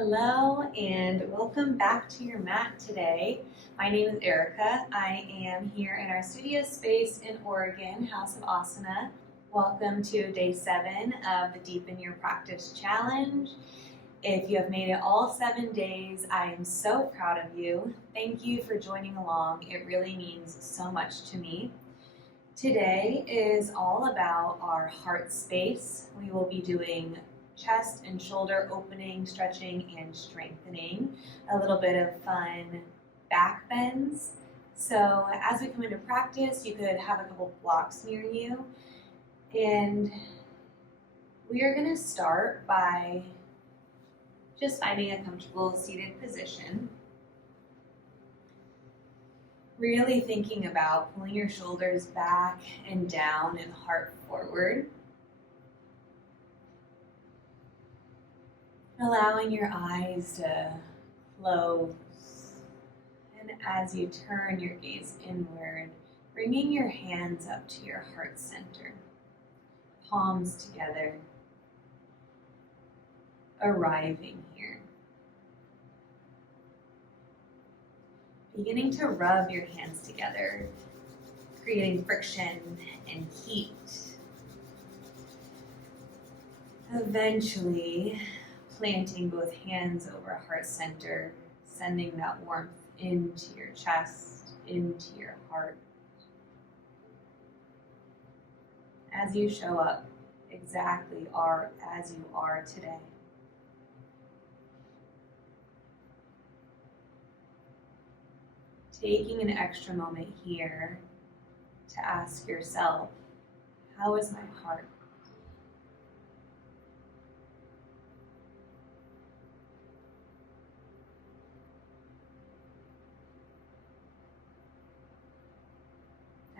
Hello and welcome back to your mat today. My name is Erica. I am here in our studio space in Oregon, House of Asana. Welcome to day 7 of the Deepen Your Practice Challenge. If you have made it all 7 days, I am so proud of you. Thank you for joining along. It really means so much to me. Today is all about our heart space. We will be doing chest and shoulder opening, stretching, and strengthening. A little bit of fun back bends. So as we come into practice, you could have a couple blocks near you. And we are going to start by just finding a comfortable seated position. Really thinking about pulling your shoulders back and down and heart forward. Allowing your eyes to close. And as you turn your gaze inward, bringing your hands up to your heart center. Palms together. Arriving here. Beginning to rub your hands together, creating friction and heat. Eventually, planting both hands over heart center, sending that warmth into your chest, into your heart. As you show up exactly as you are today. Taking an extra moment here to ask yourself, how is my heart?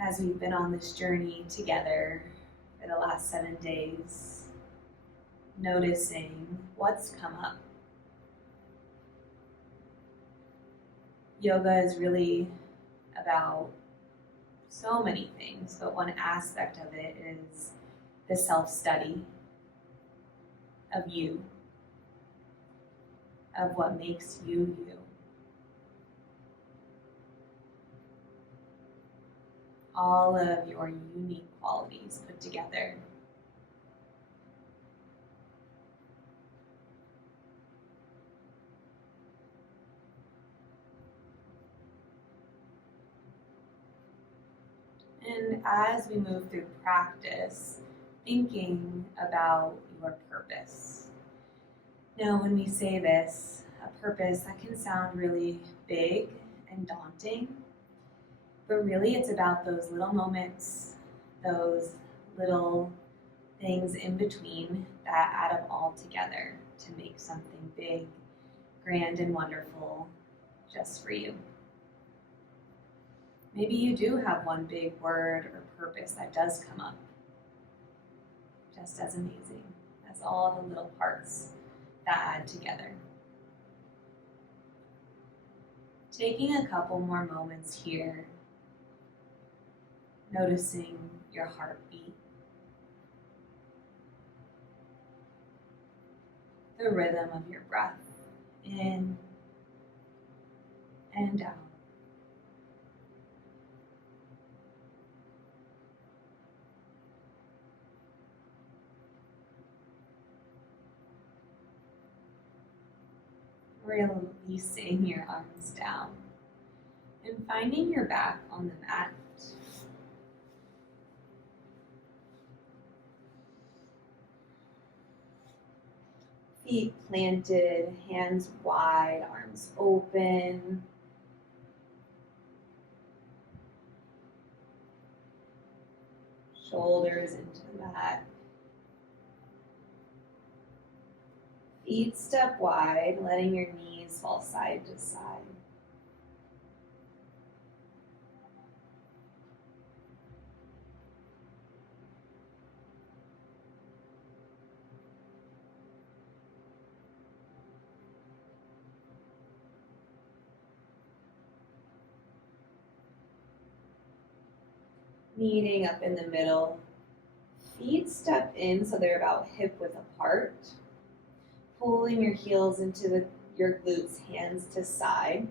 As we've been on this journey together for the last 7 days, noticing what's come up. Yoga is really about so many things, but one aspect of it is the self-study of you, of what makes you you. All of your unique qualities put together. And as we move through practice, thinking about your purpose. Now, when we say this, a purpose, that can sound really big and daunting. But really, it's about those little moments, those little things in between that add up all together to make something big, grand, and wonderful just for you. Maybe you do have one big word or purpose that does come up, just as amazing as all the little parts that add together. Taking a couple more moments here, noticing your heartbeat, the rhythm of your breath in and out. Releasing your arms down and finding your back on the mat. Feet planted, hands wide, arms open. Shoulders into the mat. Feet step wide, letting your knees fall side to side. Meeting up in the middle. Feet step in so they're about hip width apart. pulling your heels into your glutes, hands to side.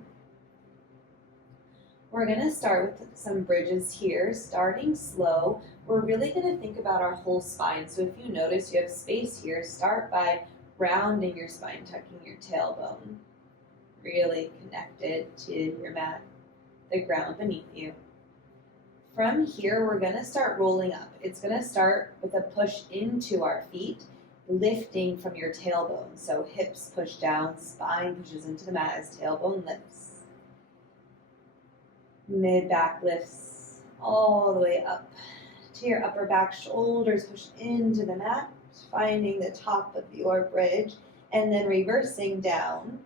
We're going to start with some bridges here, starting slow. We're really going to think about our whole spine. So if you notice you have space here, start by rounding your spine, tucking your tailbone, really connected to your mat, the ground beneath you. From here, we're going to start rolling up. It's going to start with a push into our feet, lifting from your tailbone. So hips push down, spine pushes into the mat as tailbone lifts. Mid-back lifts all the way up to your upper back, shoulders push into the mat, finding the top of your bridge, and then reversing down,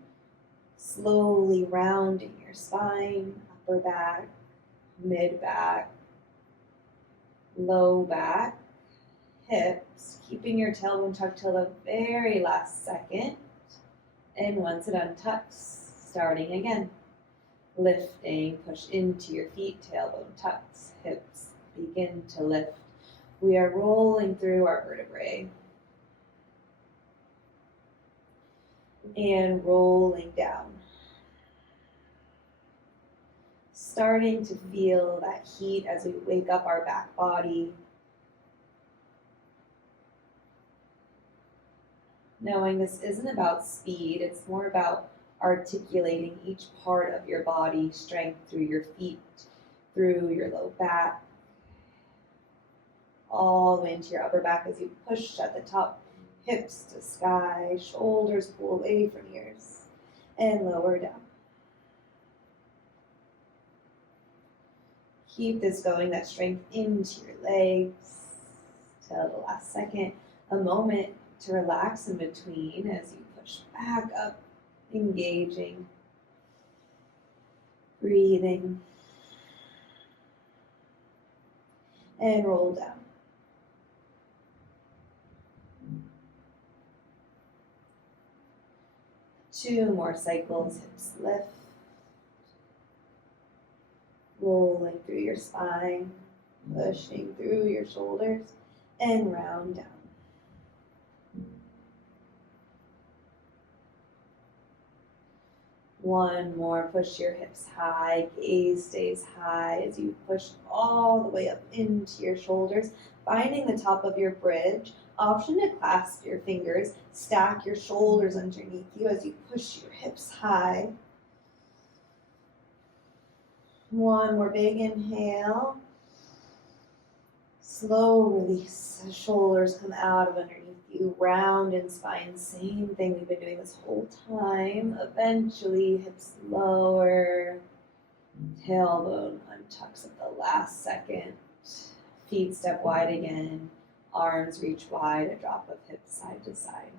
slowly rounding your spine, upper back, mid-back, low back, hips, keeping your tailbone tucked till the very last second. And once it untucks, starting again. Lifting, push into your feet, tailbone tucks, hips begin to lift. We are rolling through our vertebrae. And rolling down. Starting to feel that heat as we wake up our back body. Knowing this isn't about speed, it's more about articulating each part of your body, strength through your feet, through your low back, all the way into your upper back as you push at the top, hips to sky, shoulders pull away from ears, and lower down. Keep this going, that strength into your legs till the last second. A moment to relax in between as you push back up, engaging, breathing, and roll down. Two more cycles, hips lift, rolling through your spine, pushing through your shoulders, and round down. One more, push your hips high, gaze stays high as you push all the way up into your shoulders, finding the top of your bridge. Option to clasp your fingers, stack your shoulders underneath you as you push your hips high. One more big inhale. Slow release, the shoulders come out of underneath you, round in spine, same thing we've been doing this whole time. Eventually, hips lower, tailbone untucks at the last second, feet step wide again, arms reach wide, a drop of hips side to side.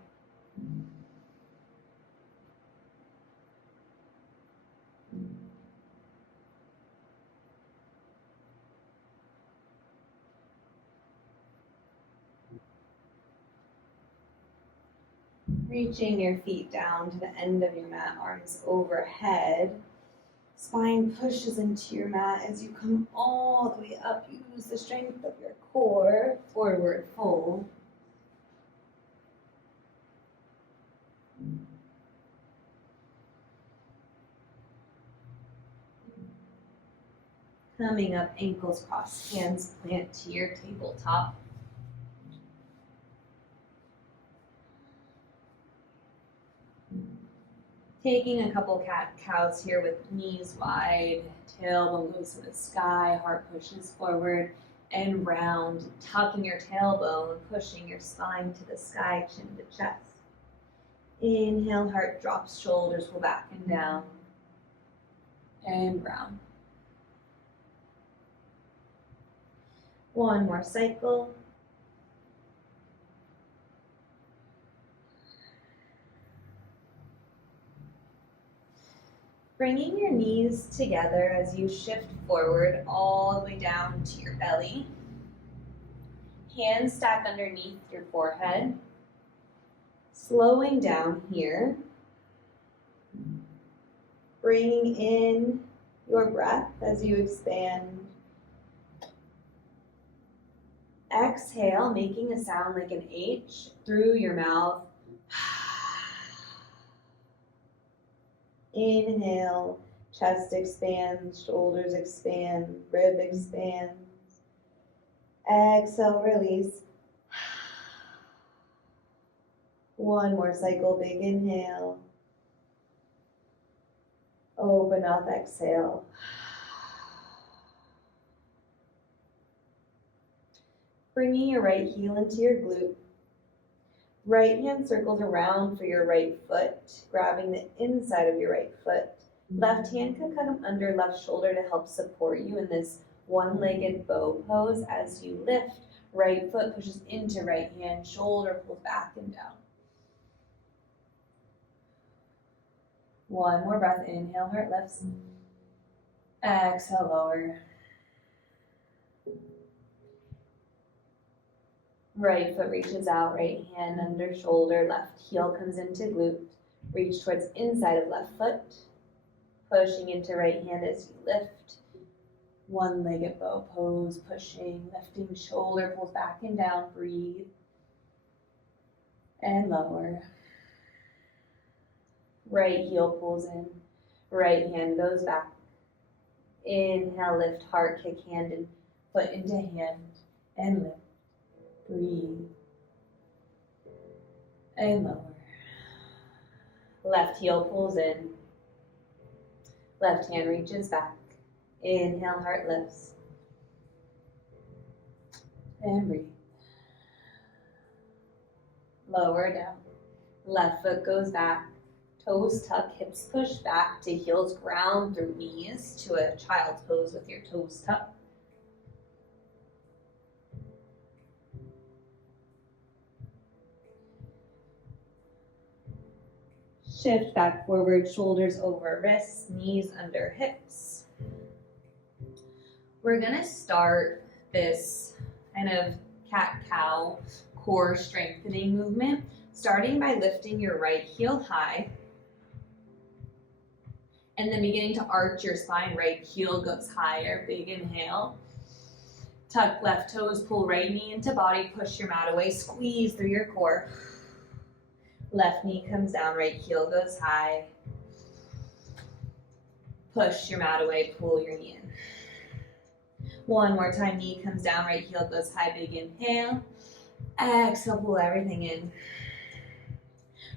Reaching your feet down to the end of your mat, arms overhead. Spine pushes into your mat as you come all the way up. Use the strength of your core, forward fold. Coming up, ankles crossed, hands plant to your tabletop. Taking a couple cat-cows here with knees wide, tailbone goes to the sky, heart pushes forward and round, tucking your tailbone, pushing your spine to the sky, chin to chest. Inhale, heart drops, shoulders pull back and down, and round. One more cycle. Bringing your knees together as you shift forward all the way down to your belly. Hands stacked underneath your forehead. Slowing down here. Bringing in your breath as you expand. Exhale, making a sound like an H through your mouth. Inhale, chest expands, shoulders expand, rib expands. Exhale, release. One more cycle, big inhale. Open mouth, exhale. Bringing your right heel into your glute. Right hand circles around for your right foot, grabbing the inside of your right foot. Left hand can come under left shoulder to help support you in this one-legged bow pose as you lift. Right foot pushes into right hand, shoulder pulls back and down. One more breath, inhale, heart lifts. Exhale, lower. Right foot reaches out, right hand under shoulder, left heel comes into glute. Reach towards inside of left foot, pushing into right hand as you lift. One-legged bow pose, pushing, lifting, shoulder pulls back and down, breathe. And lower. Right heel pulls in, right hand goes back. Inhale, lift, heart, kick hand and foot into hand, and lift. Breathe. And lower. Left heel pulls in. Left hand reaches back. Inhale, heart lifts. And breathe. Lower down. Left foot goes back. Toes tuck, hips push back to heels ground through knees to a child's pose with your toes tucked. Shift back forward, shoulders over wrists, knees under hips. We're gonna start this kind of cat-cow core strengthening movement, starting by lifting your right heel high, and then beginning to arch your spine. Right heel goes higher, big inhale. Tuck left toes, pull right knee into body, push your mat away, squeeze through your core. Left knee comes down, right heel goes high. Push your mat away, pull your knee in. One more time, knee comes down, right heel goes high, big inhale. Exhale, pull everything in.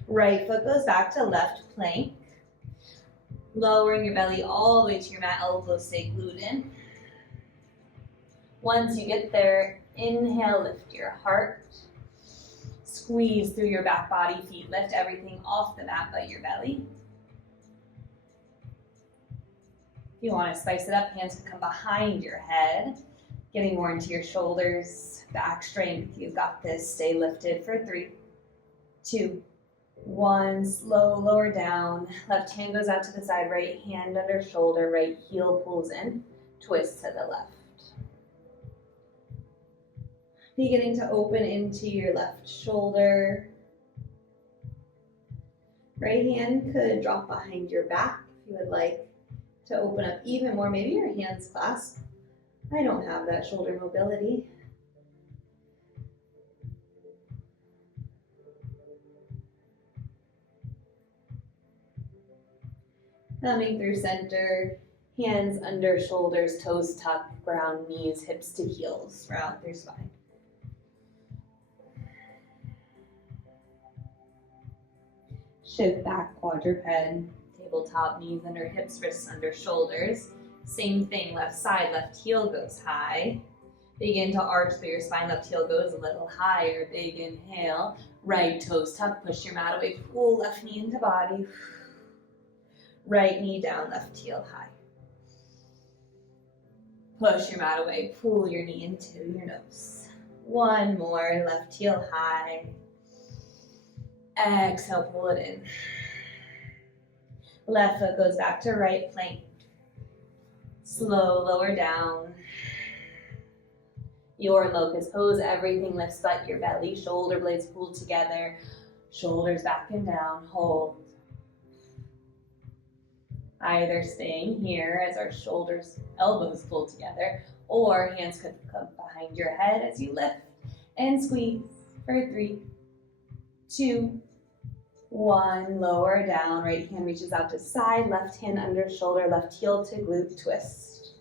Right foot goes back to left plank. Lowering your belly all the way to your mat, elbows stay glued in. Once you get there, inhale, lift your heart. Squeeze through your back body, feet lift everything off the mat but your belly. If you want to spice it up, hands can come behind your head, getting more into your shoulders, back strength. You've got this. Stay lifted for 3, 2, 1. Slow, lower down. Left hand goes out to the side, right hand under shoulder, right heel pulls in, twist to the left. Beginning to open into your left shoulder. Right hand could drop behind your back if you would like to open up even more. Maybe your hands clasp. I don't have that shoulder mobility. Coming through center, hands under shoulders, toes tucked, ground, knees, hips to heels, round through spine. Shift back, quadruped, tabletop, knees under hips, wrists under shoulders. Same thing, left side, left heel goes high. Begin to arch through your spine, left heel goes a little higher, big inhale. Right toes tuck, push your mat away, pull left knee into body. Right knee down, left heel high. Push your mat away, pull your knee into your nose. One more, left heel high. Exhale, pull it in. Left foot goes back to right plank. Slow, lower down. Your locust pose, everything lifts but your belly. Shoulder blades pull together. Shoulders back and down, hold. Either staying here as our shoulders, elbows pull together, or hands could come behind your head as you lift and squeeze for 3, 2, 1, lower down, right hand reaches out to side, left hand under shoulder, left heel to glute twist.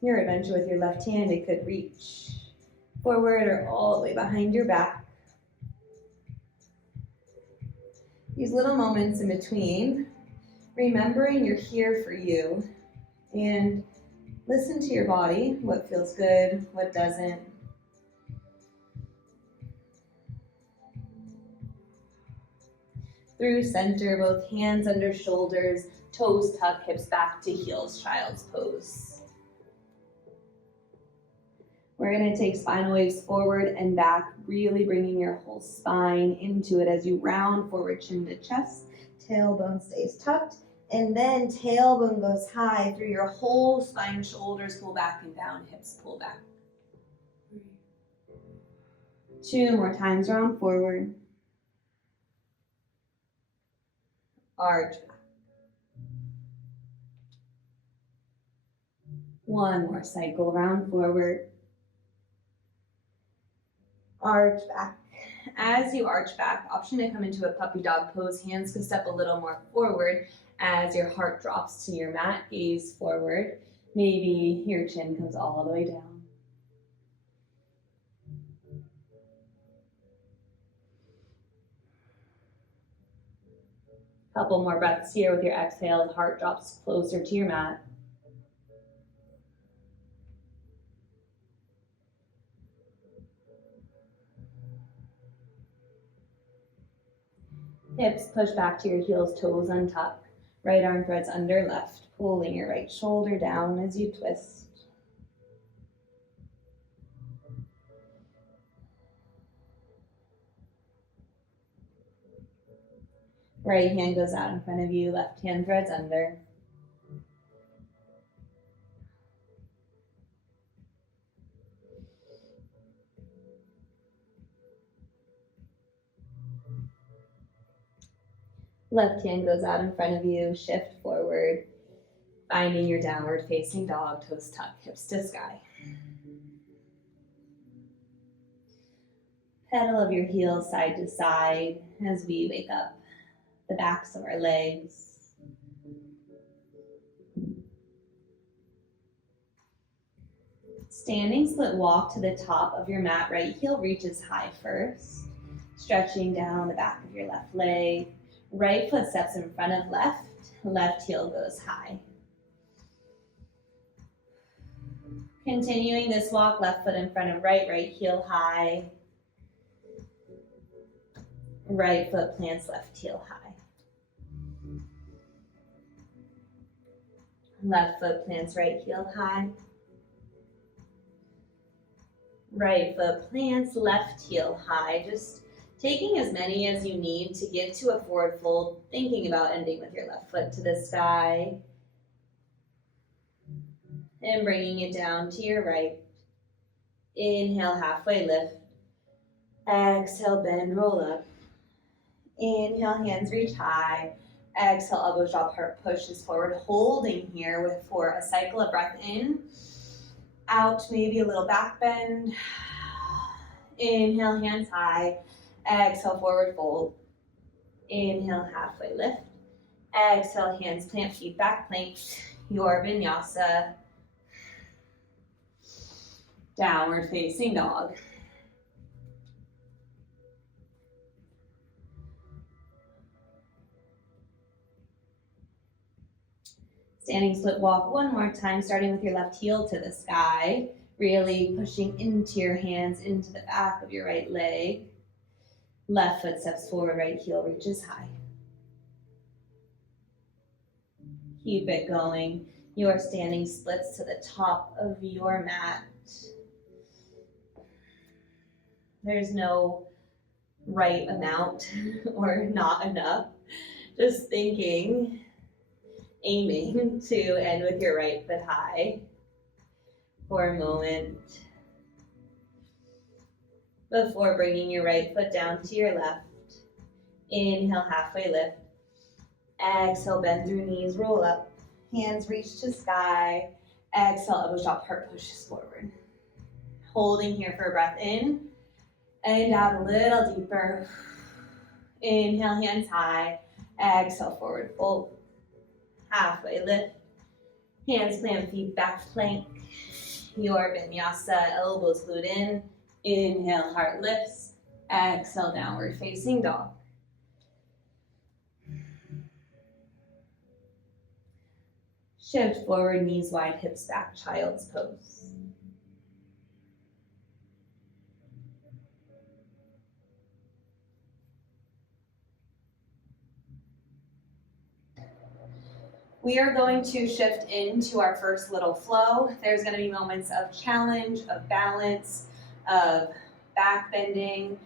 Your adventure with your left hand, it could reach forward or all the way behind your back. These little moments in between, remembering you're here for you, and listen to your body, what feels good, what doesn't. Through center, both hands under shoulders, toes tuck, hips back to heels, child's pose. We're going to take spinal waves forward and back, really bringing your whole spine into it as you round forward, chin to chest. Tailbone stays tucked, and then tailbone goes high through your whole spine, shoulders pull back and down, hips pull back. 2 more times, round forward. Arch back. 1 more cycle, round forward. Arch back. As you arch back, option to come into a puppy dog pose. Hands can step a little more forward as your heart drops to your mat, gaze forward. Maybe your chin comes all the way down. Couple more breaths here with your exhale. Heart drops closer to your mat. Hips push back to your heels, toes untuck. Right arm threads under left, pulling your right shoulder down as you twist. Right hand goes out in front of you, left hand threads under. Left hand goes out in front of you, shift forward, finding your downward facing dog, toes tuck, hips to sky. Pedal of your heels side to side as we wake up the backs of our legs. Standing split walk to the top of your mat, right heel reaches high first, stretching down the back of your left leg. Right foot steps in front of left, left heel goes high. Continuing this walk, left foot in front of right, right heel high. Right foot plants, left heel high. Left foot plants, right heel high. Right foot plants, left heel high. Just taking as many as you need to get to a forward fold, thinking about ending with your left foot to the sky. And bringing it down to your right. Inhale, halfway lift. Exhale, bend, roll up. Inhale, hands reach high. Exhale, elbows drop, heart pushes forward. Holding here for a cycle of breath in. Out, maybe a little back bend. Inhale, hands high. Exhale, forward fold. Inhale, halfway lift. Exhale, hands plant, feet back plank. Your vinyasa. Downward facing dog. Standing split walk one more time, starting with your left heel to the sky. Really pushing into your hands, into the back of your right leg. Left foot steps forward, right heel reaches high. Keep it going. Your standing splits to the top of your mat. There's no right amount or not enough. Just thinking, aiming to end with your right foot high for a moment before bringing your right foot down to your left. Inhale, halfway lift. Exhale, bend through knees, roll up. Hands reach to sky. Exhale, elbows drop, heart pushes forward. Holding here for a breath in and out a little deeper. Inhale, hands high. Exhale, forward fold. Halfway lift. Hands plant, feet back plank. Your vinyasa, elbows glued in. Inhale, heart lifts. Exhale, downward facing dog. Shift forward, knees wide, hips back, child's pose. We are going to shift into our first little flow. There's going to be moments of challenge, of balance, of back bending.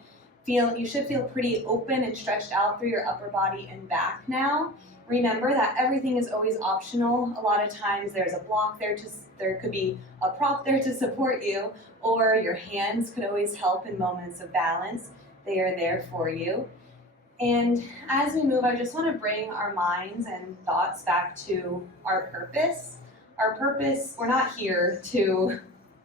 You should feel pretty open and stretched out through your upper body and back now. Remember that everything is always optional. A lot of times there's a block there, there could be a prop there to support you, or your hands could always help in moments of balance. They are there for you. And as we move, I just want to bring our minds and thoughts back to our purpose. Our purpose, we're not here to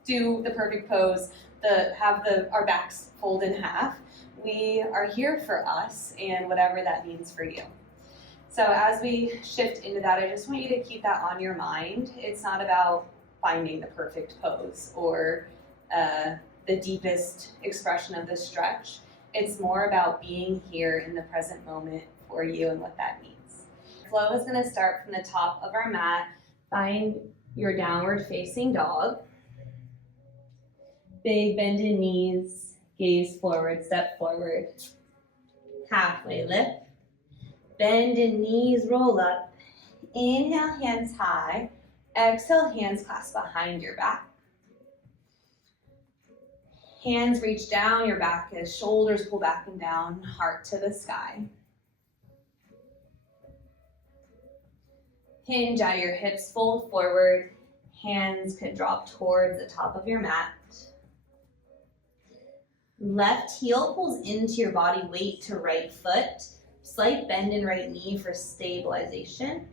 do the perfect pose, have our backs fold in half. We are here for us and whatever that means for you. So as we shift into that, I just want you to keep that on your mind. It's not about finding the perfect pose or the deepest expression of the stretch. It's more about being here in the present moment for you and what that means. Flow is going to start from the top of our mat. Find your downward facing dog. Big bend in knees, gaze forward, step forward. Halfway lift. Bend in knees, roll up. Inhale, hands high. Exhale, hands clasp behind your back. Hands reach down your back as shoulders pull back and down, heart to the sky. Hinge at your hips, fold forward. Hands could drop towards the top of your mat. Left heel pulls into your body, weight to right foot. Slight bend in right knee for stabilization.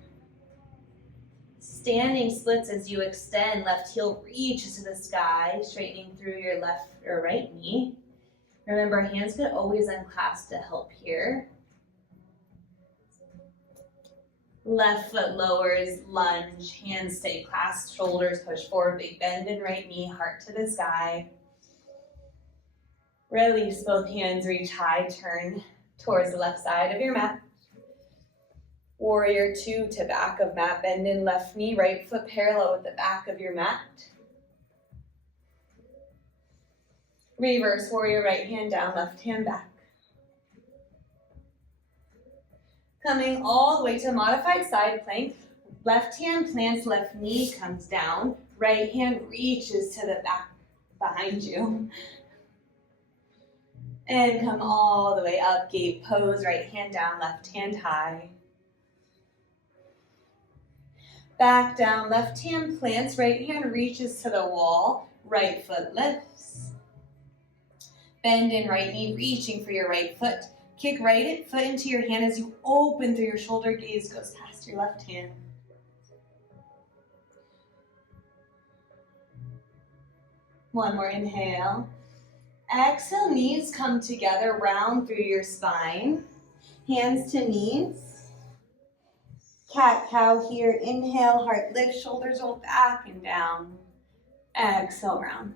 Standing splits as you extend, left heel reaches to the sky, straightening through your left or right knee. Remember, hands could always unclasp to help here. Left foot lowers, lunge, hands stay clasped, shoulders push forward, big bend in right knee, heart to the sky. Release, both hands reach high, turn towards the left side of your mat. Warrior 2 to back of mat, bend in left knee, right foot parallel with the back of your mat. Reverse warrior, right hand down, left hand back. Coming all the way to modified side plank, left hand plants, left knee comes down, right hand reaches to the back behind you. And come all the way up, gate pose, right hand down, left hand high. Back down, left hand plants, right hand reaches to the wall, right foot lifts. Bend in right knee, reaching for your right foot. Kick right foot into your hand as you open through your shoulder, gaze goes past your left hand. One more inhale. Exhale, knees come together, round through your spine. Hands to knees. Cat-cow here. Inhale, heart lift, shoulders roll back and down. Exhale, round.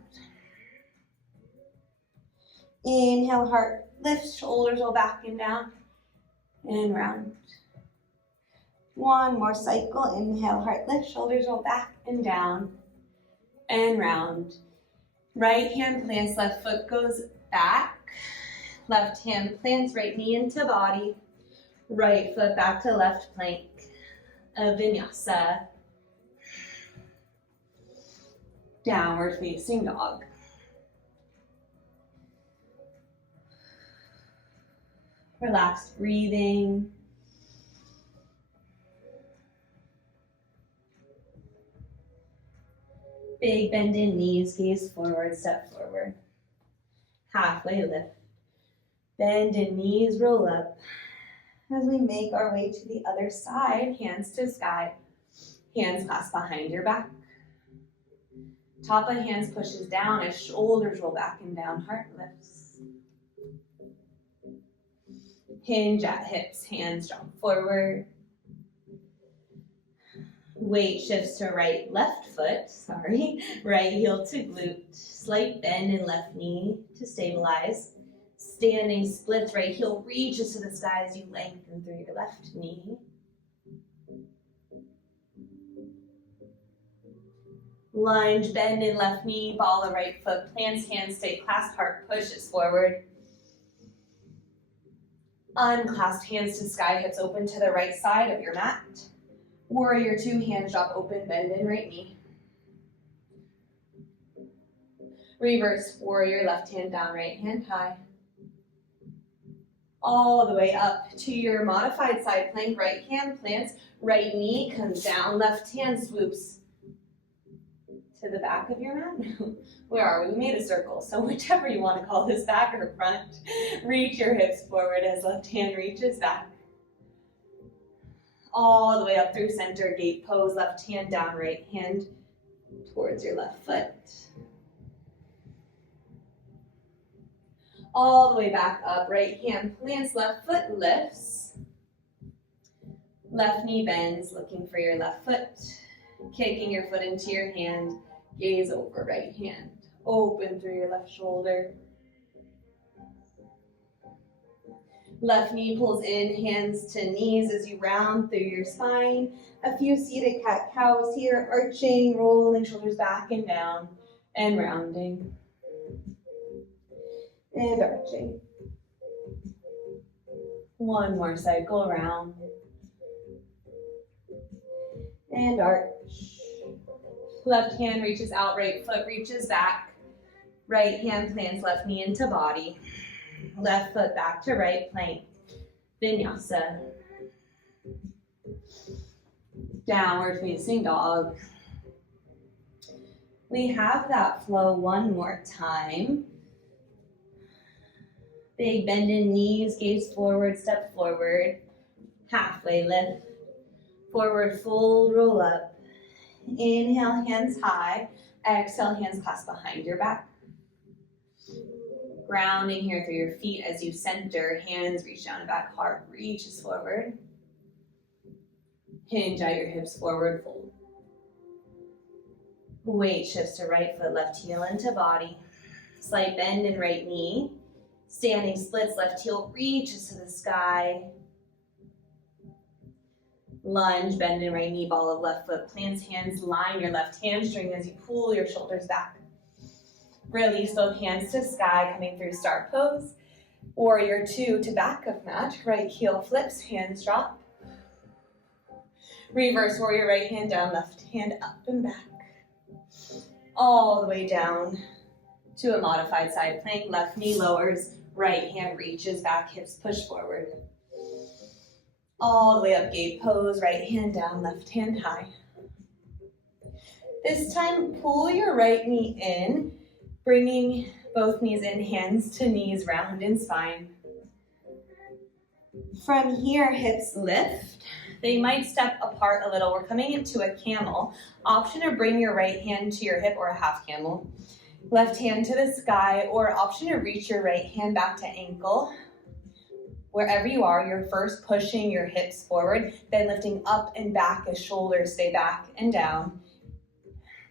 Inhale, heart lift, shoulders roll back and down. And round. One more cycle. Inhale, heart lift, shoulders roll back and down. And round. Right hand plants, left foot goes back. Left hand plants, right knee into body. Right foot back to left plank. A vinyasa. Downward facing dog. Relaxed breathing. Big bend in knees, gaze forward, step forward. Halfway lift. Bend in knees, roll up. As we make our way to the other side, hands to sky. Hands clasp behind your back. Top of hands pushes down as shoulders roll back and down, heart lifts. Hinge at hips, hands drop forward. Weight shifts to left foot, right heel to glute. Slight bend in left knee to stabilize. Standing splits, right heel reaches to the sky as you lengthen through your left knee. Lunge, bend in left knee, ball of right foot, plants, hands stay clasped, heart pushes forward. Unclasped hands to sky, hips open to the right side of your mat. Warrior two, hands drop open, bend in right knee. Reverse warrior, left hand down, right hand high. All the way up to your modified side plank, right hand plants, right knee comes down, left hand swoops to the back of your mat. Where are we? We made a circle, so whichever you want to call this, back or front. Reach your hips forward as left hand reaches back. All the way up through center, gate pose, left hand down, right hand towards your left foot. All the way back up, right hand plants, left foot lifts. Left knee bends, looking for your left foot. Kicking your foot into your hand, gaze over right hand. Open through your left shoulder. Left knee pulls in, hands to knees as you round through your spine. A few seated cat-cows here, arching, rolling shoulders back and down, and rounding. And arching. One more cycle around. And arch. Left hand reaches out, right foot reaches back. Right hand plants left knee into body. Left foot back to right plank. Vinyasa. Downward facing dog. We have that flow one more time. Big bend in knees, gaze forward, step forward. Halfway lift. Forward fold, roll up. Inhale, hands high. Exhale, hands clasp behind your back. Grounding here through your feet as you center. Hands reach down and back. Heart reaches forward. Hinge at your hips, forward fold. Weight shifts to right foot, left heel into body. Slight bend in right knee. Standing splits, left heel reaches to the sky. Lunge, bend in right knee, ball of left foot, plants, hands, line your left hamstring as you pull your shoulders back. Release both hands to sky, coming through star pose. Warrior two to back of mat, right heel flips, hands drop. Reverse warrior, right hand down, left hand up and back. All the way down to a modified side plank, left knee lowers, right hand reaches back, hips push forward. All the way up, gate pose, right hand down, left hand high. This time, pull your right knee in, bringing both knees in, hands to knees, round in spine. From here, hips lift. They might step apart a little. We're coming into a camel. Option to bring your right hand to your hip or a half camel. Left hand to the sky, or option to reach your right hand back to ankle. Wherever you are, you're first pushing your hips forward, then lifting up and back as shoulders stay back and down.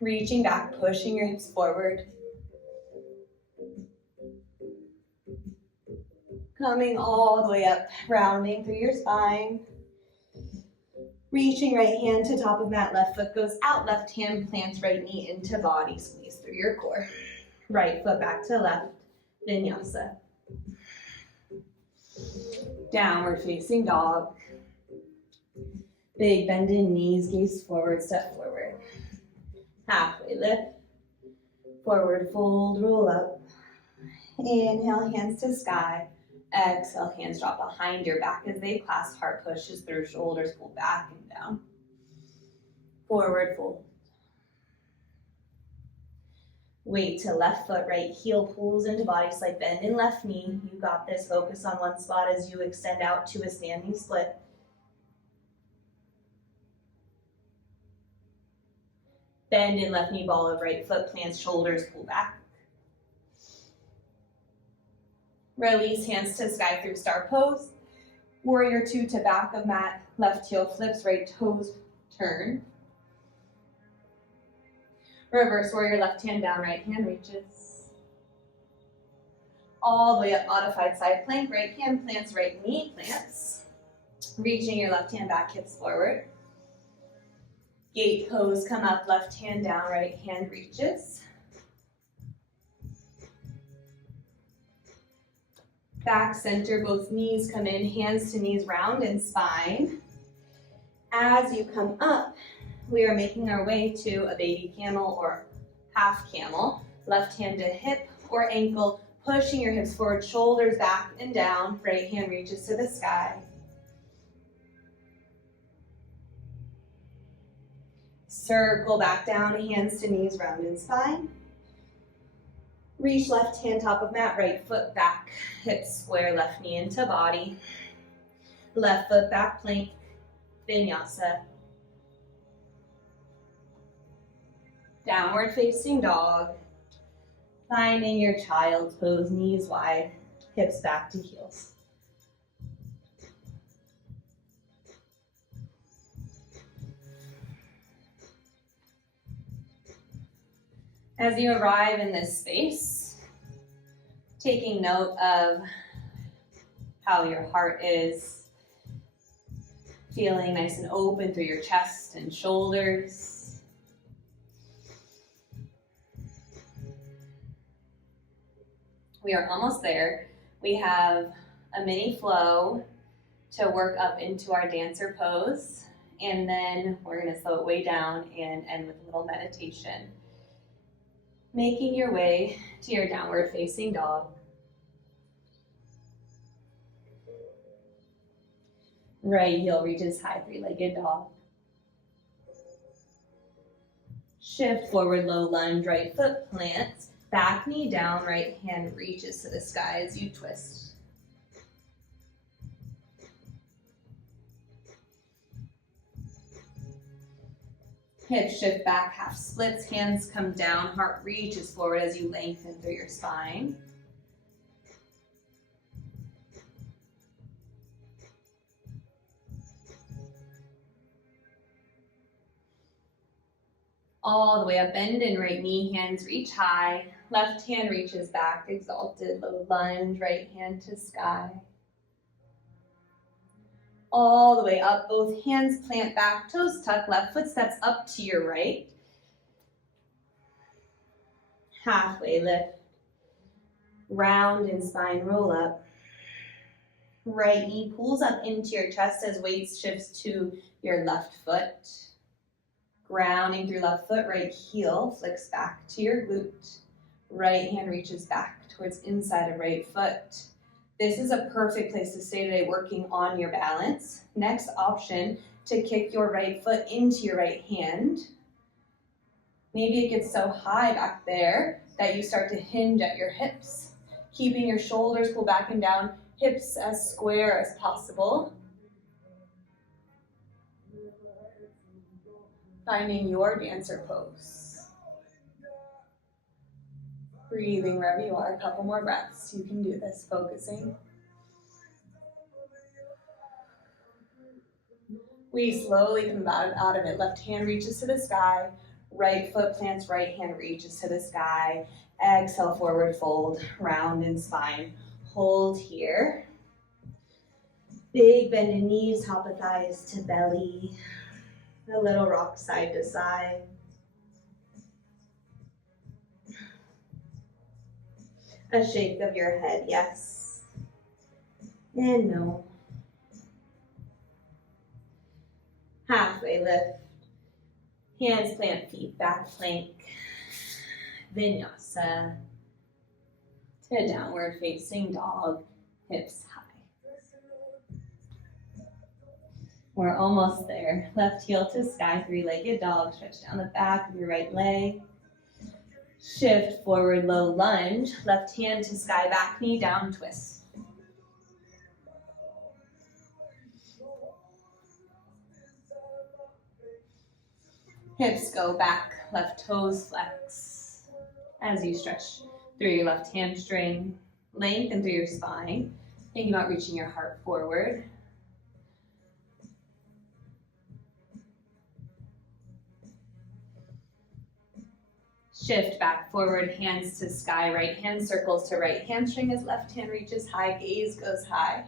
Reaching back, pushing your hips forward. Coming all the way up, rounding through your spine. Reaching right hand to top of mat, left foot goes out, left hand plants right knee into body, squeeze through your core. Right foot back to left, vinyasa. Downward facing dog. Big bend in knees, gaze forward, step forward. Halfway lift. Forward fold, roll up. Inhale, hands to sky. Exhale, hands drop behind your back as they clasp, heart pushes through, shoulders pull back and down. Forward fold. Weight to left foot, right heel pulls into body, slight bend in left knee. You got this. Focus on one spot as you extend out to a standing split. Bend in left knee, ball of right foot, plants, shoulders, pull back. Release hands to sky through star pose. Warrior 2 to back of mat, left heel flips, right toes turn. Reverse warrior, left hand down, right hand reaches. All the way up, modified side plank, right hand plants, right knee plants. Reaching your left hand back, hips forward. Gate pose, come up, left hand down, right hand reaches. Back center, both knees come in, hands to knees, round and spine. As you come up, we are making our way to a baby camel or half camel. Left hand to hip or ankle, pushing your hips forward, shoulders back and down. Right hand reaches to the sky. Circle back down, hands to knees, round and spine. Reach left hand top of mat, right foot back, hips square, left knee into body. Left foot back plank, vinyasa. Downward facing dog. Finding your child's pose, knees wide, hips back to heels. As you arrive in this space, taking note of how your heart is, feeling nice and open through your chest and shoulders. We are almost there. We have a mini flow to work up into our dancer pose, and then we're going to slow it way down and end with a little meditation. Making your way to your downward facing dog. Right heel reaches high, three-legged dog. Shift forward, low lunge, right foot plants. Back knee down, right hand reaches to the sky as you twist. Hips shift back, half splits, hands come down, heart reaches forward as you lengthen through your spine. All the way up, bend in right knee, hands reach high, left hand reaches back, exalted, low lunge, right hand to sky. All the way up, both hands plant back, toes tuck, left foot steps up to your right. Halfway lift. Round and spine roll up. Right knee pulls up into your chest as weight shifts to your left foot. Grounding through left foot, right heel flicks back to your glute. Right hand reaches back towards inside of right foot. This is a perfect place to stay today, working on your balance. Next option, to kick your right foot into your right hand. Maybe it gets so high back there that you start to hinge at your hips, keeping your shoulders pulled back and down, hips as square as possible. Finding your dancer pose. Breathing wherever you are, a couple more breaths. You can do this, focusing. We slowly come out of it. Left hand reaches to the sky. Right foot plants, right hand reaches to the sky. Exhale, forward fold, round and spine. Hold here. Big bend in knees, top of thighs to belly. A little rock side to side. A shake of your head, yes and no. Halfway lift. Hands plant, feet back plank. Vinyasa. To downward facing dog, hips high. We're almost there. Left heel to sky, three-legged dog. Stretch down the back of your right leg. Shift forward, low lunge. Left hand to sky, back knee down, twist. Hips go back, left toes flex as you stretch through your left hamstring, lengthen through your spine, thinking about reaching your heart forward. Shift back forward, hands to sky, right hand circles to right hamstring as left hand reaches high, gaze goes high.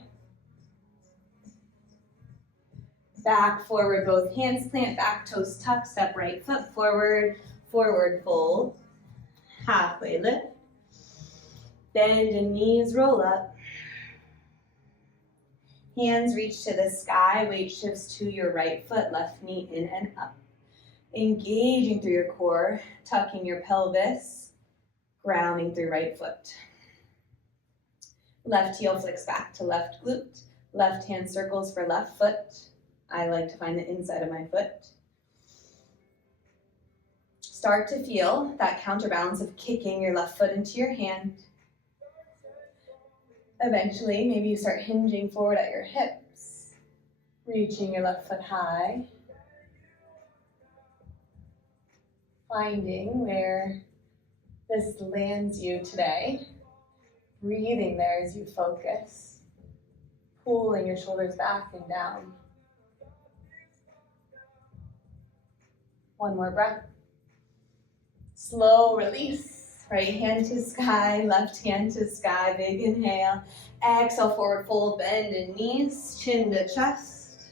Back forward, both hands plant, back toes tuck, step right foot forward, forward fold, halfway lift. Bend and knees roll up. Hands reach to the sky, weight shifts to your right foot, left knee in and up. Engaging through your core, tucking your pelvis, grounding through right foot. Left heel flicks back to left glute, left hand circles for left foot. I like to find the inside of my foot. Start to feel that counterbalance of kicking your left foot into your hand. Eventually, maybe you start hinging forward at your hips, reaching your left foot high, finding where this lands you today, breathing there as you focus, pulling your shoulders back and down. One more breath. Slow release. Right hand to sky, left hand to sky. Big inhale. Exhale, forward fold, bend in knees, chin to chest.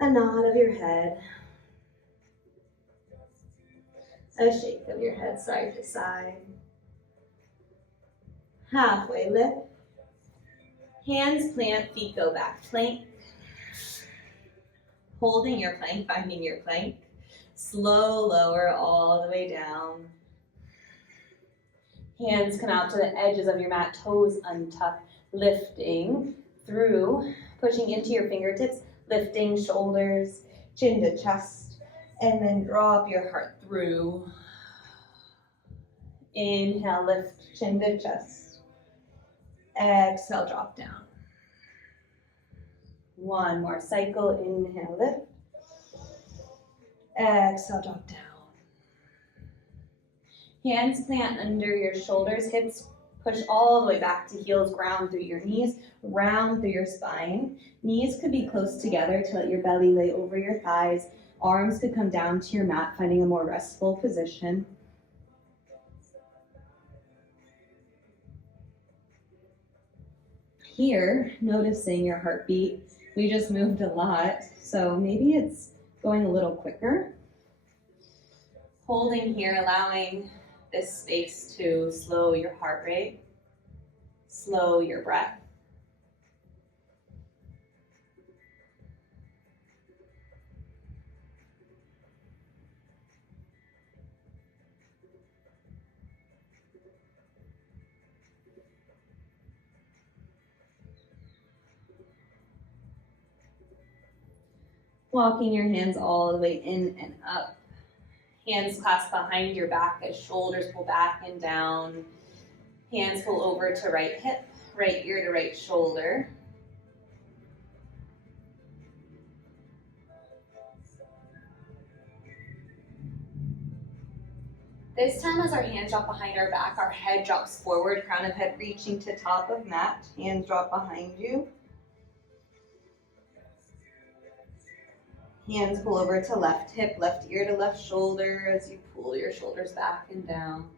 A nod of your head. A shake of your head side to side. Halfway lift. Hands plant, feet go back. Plank. Holding your plank, finding your plank. Slow lower all the way down. Hands come out to the edges of your mat, toes untucked, lifting through, pushing into your fingertips, lifting shoulders, chin to chest, and then drop your heart through. Inhale, lift, chin to chest. Exhale, drop down. One more cycle, inhale, lift. Exhale, drop down. Hands plant under your shoulders, hips push all the way back to heels, ground through your knees, round through your spine. Knees could be close together to let your belly lay over your thighs. Arms could come down to your mat, finding a more restful position. Here, noticing your heartbeat. We just moved a lot, so maybe it's going a little quicker. Holding here, allowing this space to slow your heart rate, slow your breath. Walking your hands all the way in and up. Hands clasped behind your back as shoulders pull back and down. Hands pull over to right hip, right ear to right shoulder. This time as our hands drop behind our back, our head drops forward, crown of head reaching to top of mat. Hands drop behind you. Hands pull over to left hip, left ear to left shoulder as you pull your shoulders back and down.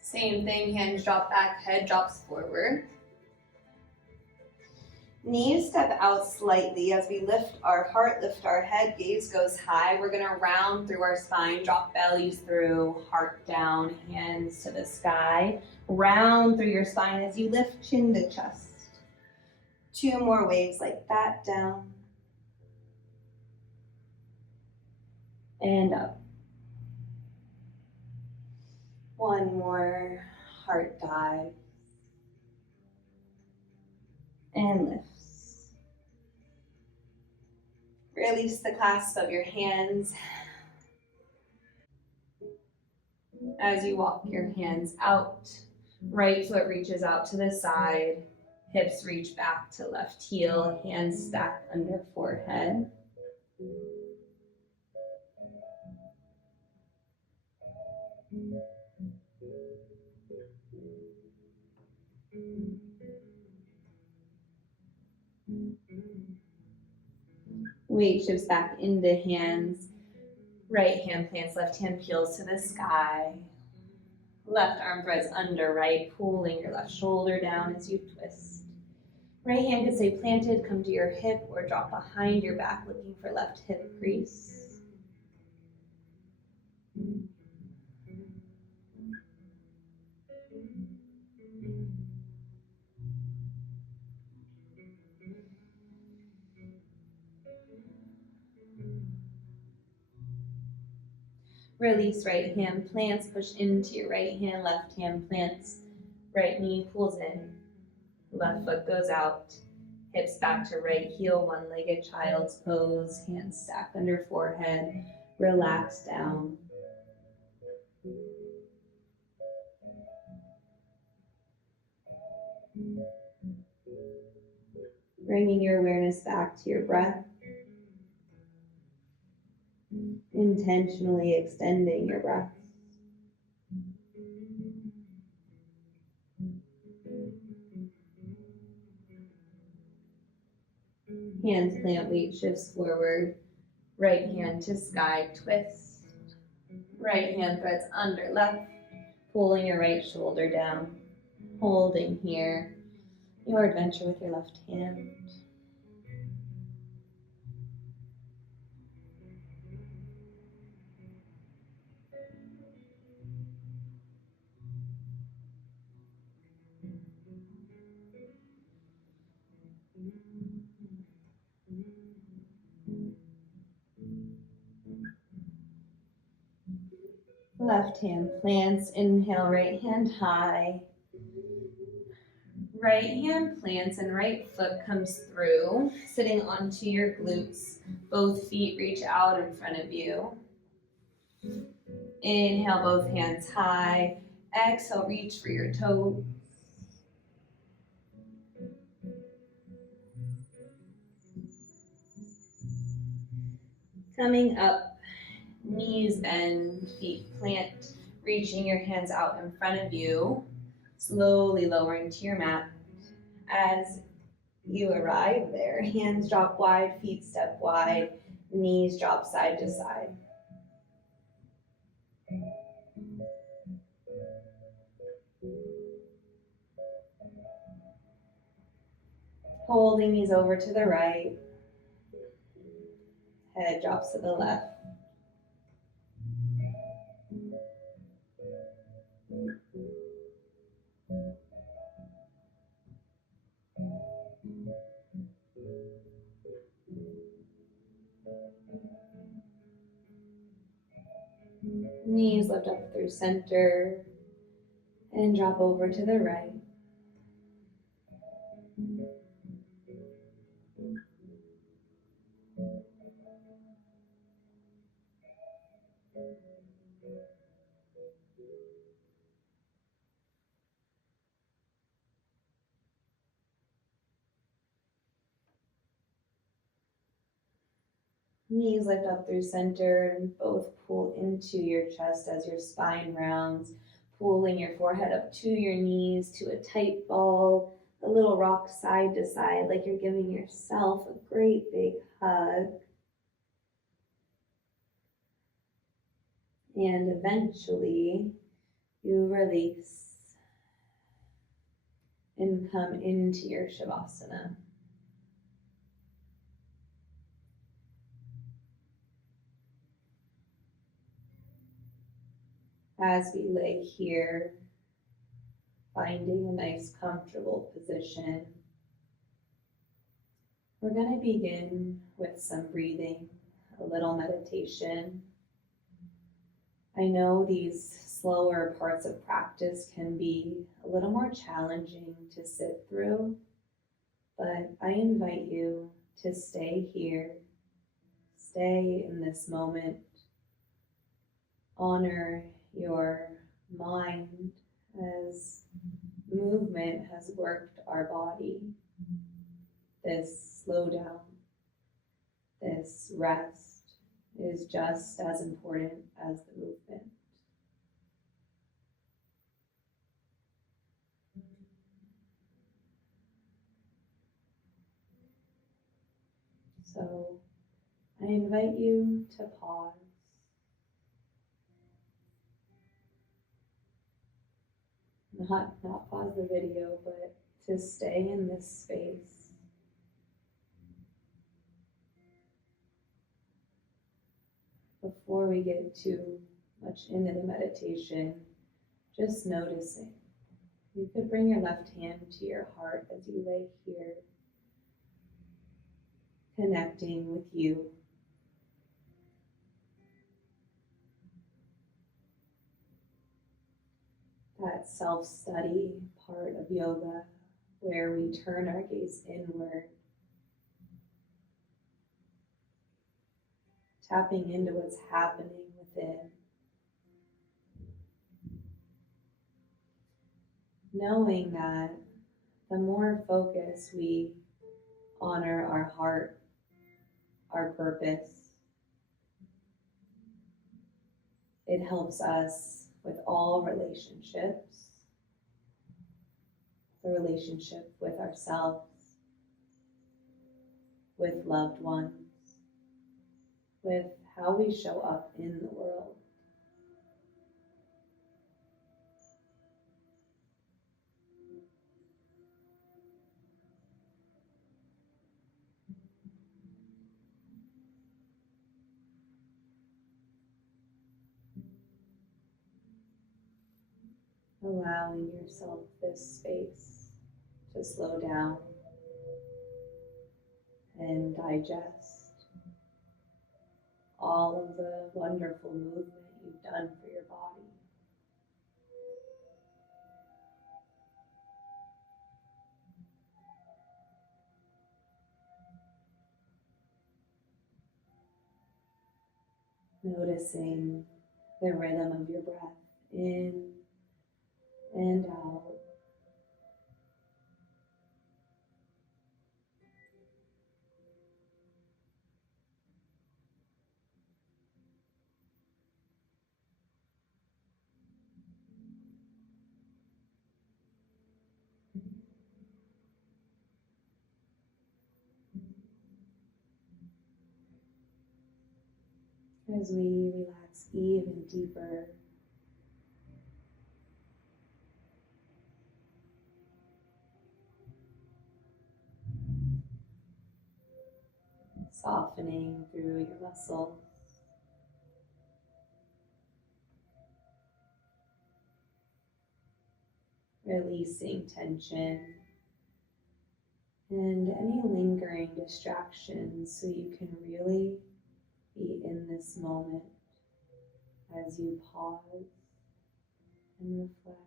Same thing, hands drop back, head drops forward. Knees step out slightly as we lift our heart, lift our head, gaze goes high. We're gonna round through our spine, drop bellies through, heart down, hands to the sky. Round through your spine as you lift chin to chest. 2 more waves like that, down. And up. 1 more, heart dive. And lifts. Release the clasp of your hands as you walk your hands out. Right foot reaches out to the side. Hips reach back to left heel, hands stacked under forehead. Weight shifts back into hands. Right hand plants, left hand peels to the sky. Left arm threads under right, pulling your left shoulder down as you twist. Right hand can stay planted, come to your hip, or drop behind your back, looking for left hip crease. Release right hand plants, push into your right hand, left hand plants, right knee pulls in, left foot goes out, hips back to right heel, one-legged child's pose, hands stacked under forehead, relax down. Bringing your awareness back to your breath, intentionally extending your breath. Hands plant, weight shifts forward, right hand to sky, twist. Right hand threads under left, pulling your right shoulder down, holding here your adventure with your left hand. Left hand plants, inhale, right hand high. Right hand plants and right foot comes through, sitting onto your glutes. Both feet reach out in front of you. Inhale, both hands high. Exhale, reach for your toes. Coming up, knees bend, feet plant, reaching your hands out in front of you, slowly lowering to your mat. As you arrive there, hands drop wide, feet step wide, knees drop side to side. Holding knees over to the right, head drops to the left. Knees lift up through center and drop over to the right. Knees lift up through center and both pull into your chest as your spine rounds, pulling your forehead up to your knees to a tight ball, a little rock side to side like you're giving yourself a great big hug. And eventually you release and come into your Shavasana. As we lay here, finding a nice comfortable position, we're going to begin with some breathing, a little meditation. I know these slower parts of practice can be a little more challenging to sit through, but I invite you to stay here, stay in this moment, honor your mind as movement has worked our body, this slowdown, this rest is just as important as the movement. So I invite you to pause. Not pause the video, but to stay in this space. Before we get too much into the meditation, just noticing. You could bring your left hand to your heart as you lay here, connecting with you. That self-study part of yoga where we turn our gaze inward, tapping into what's happening within. Knowing that the more focus we honor our heart, our purpose, it helps us with all relationships, the relationship with ourselves, with loved ones, with how we show up in the world. Allowing yourself this space to slow down and digest all of the wonderful movement you've done for your body. Noticing the rhythm of your breath in and out. As we relax even deeper, softening through your muscles, releasing tension and any lingering distractions so you can really be in this moment as you pause and reflect.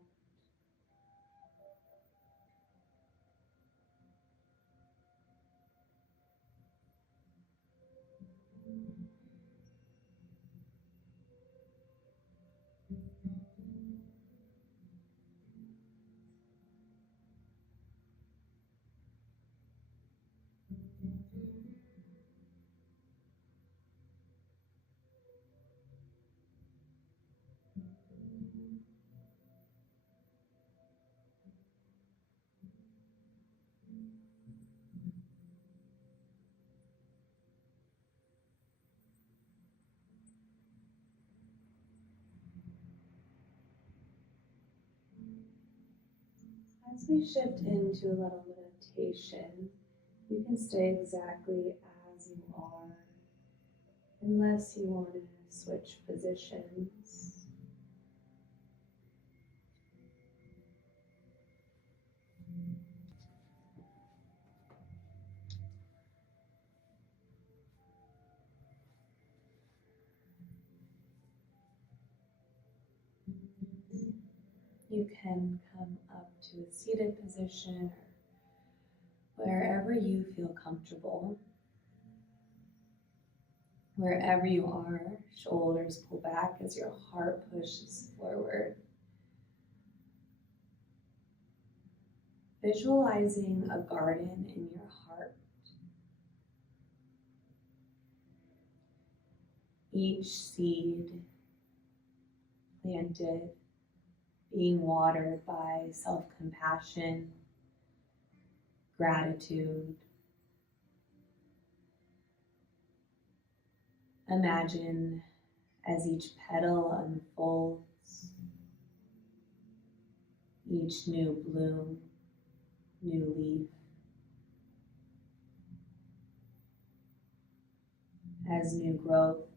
As we shift into a little meditation, you can stay exactly as you are, unless you want to switch positions. You can come up to a seated position or wherever you feel comfortable. Wherever you are, shoulders pull back as your heart pushes forward. visualizing a garden in your heart. Each seed planted being watered by self-compassion, gratitude. Imagine as each petal unfolds, each new bloom, new leaf, as new growth,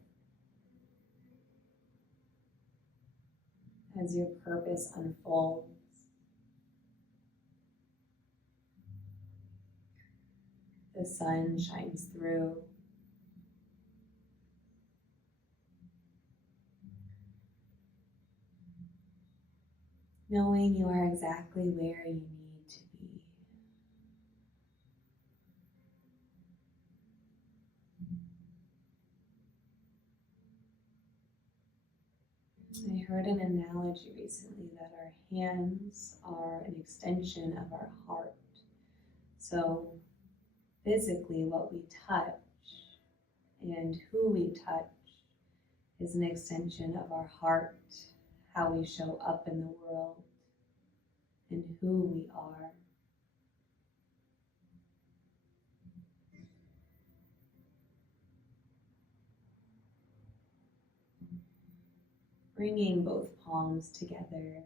as your purpose unfolds. The sun shines through. Knowing you are exactly where you need to be. I heard an analogy recently that our hands are an extension of our heart. So physically, what we touch and who we touch is an extension of our heart, how we show up in the world, and who we are. Bringing both palms together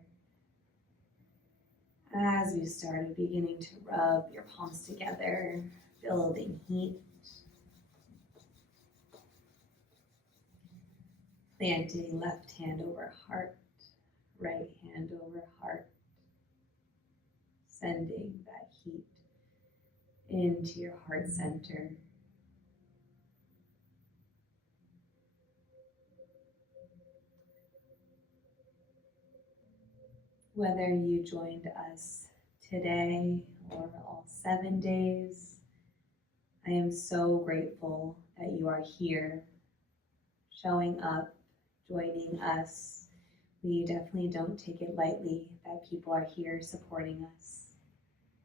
as we started beginning to rub your palms together, building heat. Planting left hand over heart, right hand over heart, sending that heat into your heart center. Whether you joined us today or all 7 days, I am so grateful that you are here, showing up, joining us. We definitely don't take it lightly that people are here supporting us.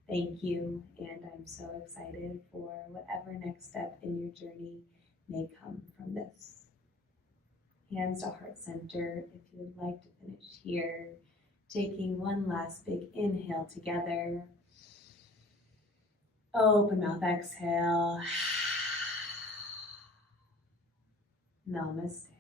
Thank you, and I'm so excited for whatever next step in your journey may come from this. Hands to heart center if you would like to finish here. Taking one last big inhale together. Open mouth, exhale. Namaste.